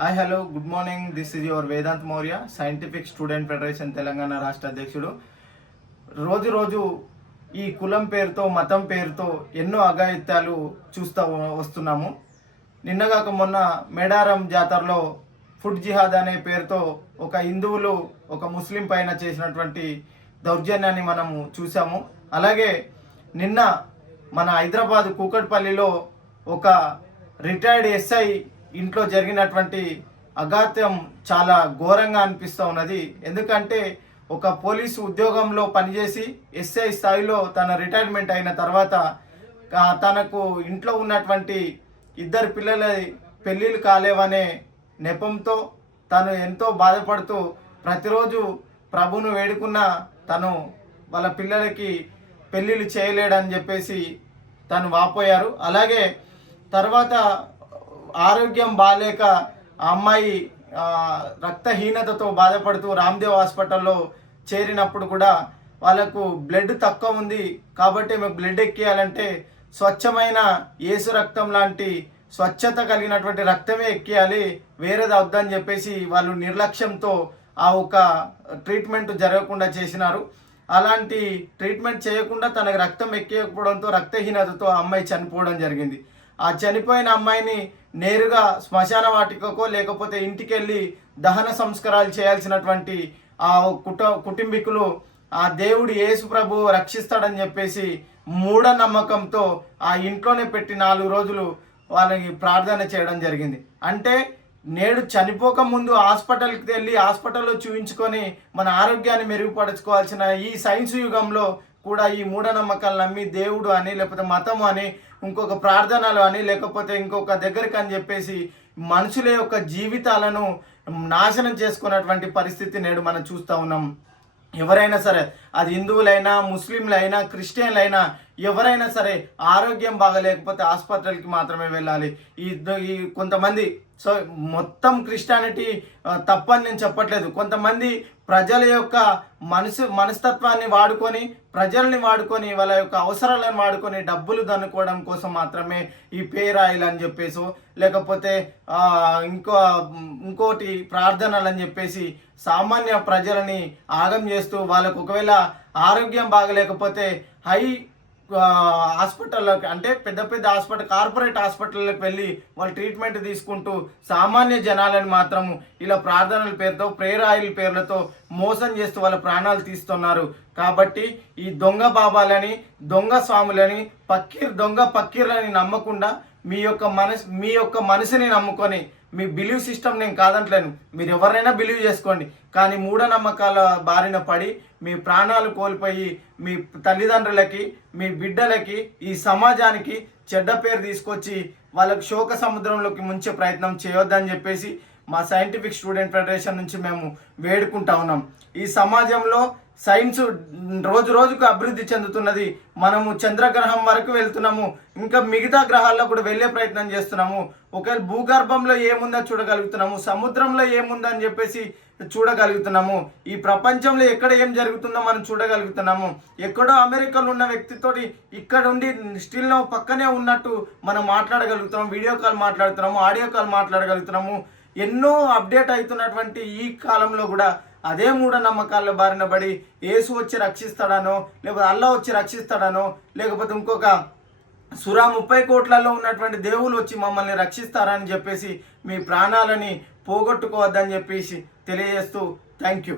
Hi hello good morning. This is your Vedant Maurya, scientific student federation Telangana రాష్ట్ర అధ్యక్షుడు. రోజు రోజు ఈ కులం పేరుతో మతం పేరుతో ఎన్నో అఘాయిత్యాలు చూస్తూ వస్తున్నాము. నిన్నగాక మొన్న మేడారం జాతరలో ఫుడ్ జిహాద్ అనే పేరుతో ఒక హిందువులు ఒక ముస్లిం పైన చేసినటువంటి దౌర్జన్యాన్ని మనము చూసాము. అలాగే నిన్న మన హైదరాబాద్ కూకట్పల్లిలో ఒక రిటైర్డ్ ఎస్ఐ ఇంట్లో జరిగినటువంటి అఘాత్యం చాలా ఘోరంగా అనిపిస్తూ ఉన్నది. ఎందుకంటే ఒక పోలీసు ఉద్యోగంలో పనిచేసి ఎస్ఐ స్థాయిలో తన రిటైర్మెంట్ అయిన తర్వాత తనకు ఇంట్లో ఉన్నటువంటి ఇద్దరు పిల్లల పెళ్ళిళ్ళు కాలేవనే నెపంతో తను ఎంతో బాధపడుతూ ప్రతిరోజు ప్రభును వేడుకున్న తను వాళ్ళ పిల్లలకి పెళ్ళిళ్ళు చేయలేడని చెప్పేసి తను వాపోయారు. అలాగే తర్వాత ఆరోగ్యం బాగాలేక ఆ అమ్మాయి రక్తహీనతతో బాధపడుతూ రామ్దేవ్ హాస్పిటల్లో చేరినప్పుడు కూడా వాళ్ళకు బ్లడ్ తక్కువ ఉంది కాబట్టి మీకు బ్లడ్ ఎక్కియాలంటే స్వచ్ఛమైన యేసు రక్తం లాంటి స్వచ్ఛత కలిగినటువంటి రక్తమే ఎక్కియాలి, వేరేది వద్దని చెప్పేసి వాళ్ళు నిర్లక్ష్యంతో ఆ ఒక ట్రీట్మెంట్ జరగకుండా చేసినారు. అలాంటి ట్రీట్మెంట్ చేయకుండా తనకు రక్తం ఎక్కకపోవడంతో రక్తహీనతతో ఆ అమ్మాయి చనిపోవడం జరిగింది. ఆ చనిపోయిన అమ్మాయిని నేరుగా శ్మశాన వాటికకో లేకపోతే ఇంటికి వెళ్ళి దహన సంస్కారాలు చేయాల్సినటువంటి ఆ కుటుంబీకులు ఆ దేవుడు యేసు ప్రభు రక్షిస్తాడని చెప్పేసి మూఢనమ్మకంతో ఆ ఇంట్లోనే పెట్టి 4 రోజులు వాళ్ళకి ప్రార్థన చేయడం జరిగింది. అంటే నేడు చనిపోక ముందు హాస్పిటల్కి వెళ్ళి హాస్పిటల్లో చూపించుకొని మన ఆరోగ్యాన్ని మెరుగుపరుచుకోవాల్సిన ఈ సైన్స్ యుగంలో కూడా ఈ మూఢనమ్మకాలు నమ్మి దేవుడు అని లేకపోతే మతము అని ఇంకొక ప్రార్థనలు అని లేకపోతే ఇంకొక దగ్గరికి అని చెప్పేసి మనుషుల యొక్క జీవితాలను నాశనం చేసుకున్నటువంటి పరిస్థితి నేడు మనం చూస్తూ ఉన్నాం. ఎవరైనా సరే, అది హిందువులైనా ముస్లింలైనా క్రిస్టియన్లైనా ఎవరైనా సరే ఆరోగ్యం బాగలేకపోతే హాస్పిటల్కి మాత్రమే వెళ్ళాలి. ఈ కొంతమంది మొత్తం క్రిస్టియానిటీ తప్పని నేను చెప్పట్లేదు. కొంతమంది ప్రజల యొక్క మనస్తత్వాన్ని వాడుకొని ప్రజల్ని వాడుకొని వాళ్ళ యొక్క అవసరాలను వాడుకొని డబ్బులు దన్నుకోవడం కోసం మాత్రమే ఈ పేరాయిల్ అని చెప్పేసి లేకపోతే ఇంకోటి ప్రార్థనలు అని చెప్పేసి సామాన్య ప్రజలని ఆగం చేస్తూ వాళ్ళకు ఒకవేళ ఆరోగ్యం బాగలేకపోతే హై హాస్పిటల్లోకి అంటే పెద్ద పెద్ద హాస్పిటల్ కార్పొరేట్ హాస్పిటల్లోకి వెళ్ళి వాళ్ళు ట్రీట్మెంట్ తీసుకుంటూ సామాన్య జనాలను మాత్రము ఇలా ప్రార్థనల పేరుతో ప్రేయర్ ఆయిల్ పేర్లతో మోసం చేస్తూ వాళ్ళ ప్రాణాలు తీస్తున్నారు. కాబట్టి ఈ దొంగ బాబాలని దొంగ స్వాములని దొంగ పక్కీర్లని నమ్మకుండా మీ యొక్క మనసుని నమ్ముకొని మీ బిలీవ్ సిస్టమ్ నేను కాదంటలేను, మీరు ఎవరైనా బిలీవ్ చేసుకోండి. కానీ మూఢనమ్మకాల బారిన పడి మీ ప్రాణాలు కోల్పోయి మీ తల్లిదండ్రులకి మీ బిడ్డలకి ఈ సమాజానికి చెడ్డ పేరు తీసుకొచ్చి వాళ్ళకు శోక సముద్రంలోకి ముంచే ప్రయత్నం చేయొద్దని చెప్పేసి మా సైంటిఫిక్ స్టూడెంట్ ఫెడరేషన్ నుంచి మేము వేడుకుంటా ఉన్నాం. ఈ సమాజంలో సైన్స్ రోజు రోజుకు అభివృద్ధి చెందుతున్నది. మనము చంద్రగ్రహం వరకు వెళ్తున్నాము, ఇంకా మిగతా గ్రహాల్లో కూడా వెళ్ళే ప్రయత్నం చేస్తున్నాము. ఒకవేళ భూగర్భంలో ఏముందో చూడగలుగుతున్నాము, సముద్రంలో ఏముందని చెప్పేసి చూడగలుగుతున్నాము. ఈ ప్రపంచంలో ఎక్కడ ఏం జరుగుతుందో మనం చూడగలుగుతున్నాము. ఎక్కడో అమెరికాలో ఉన్న వ్యక్తితోటి ఇక్కడ ఉండి స్టిల్ పక్కనే ఉన్నట్టు మనం మాట్లాడగలుగుతున్నాము, వీడియో కాల్ మాట్లాడుతున్నాము, ఆడియో కాల్ మాట్లాడగలుగుతున్నాము. ఎన్నో అప్డేట్ అవుతున్నటువంటి ఈ కాలంలో కూడా అదే మూఢనమ్మకాల బారిన పడి యేసు వచ్చి రక్షిస్తాడనో లేకపోతే అల్లా వచ్చి రక్షిస్తాడనో లేకపోతే ఇంకొక 30 కోట్లలో ఉన్నటువంటి దేవుళ్ళు వచ్చి మమ్మల్ని రక్షిస్తారని చెప్పేసి మీ ప్రాణాలని పోగొట్టుకోవద్దని చెప్పేసి తెలియజేస్తూ థ్యాంక్ యూ.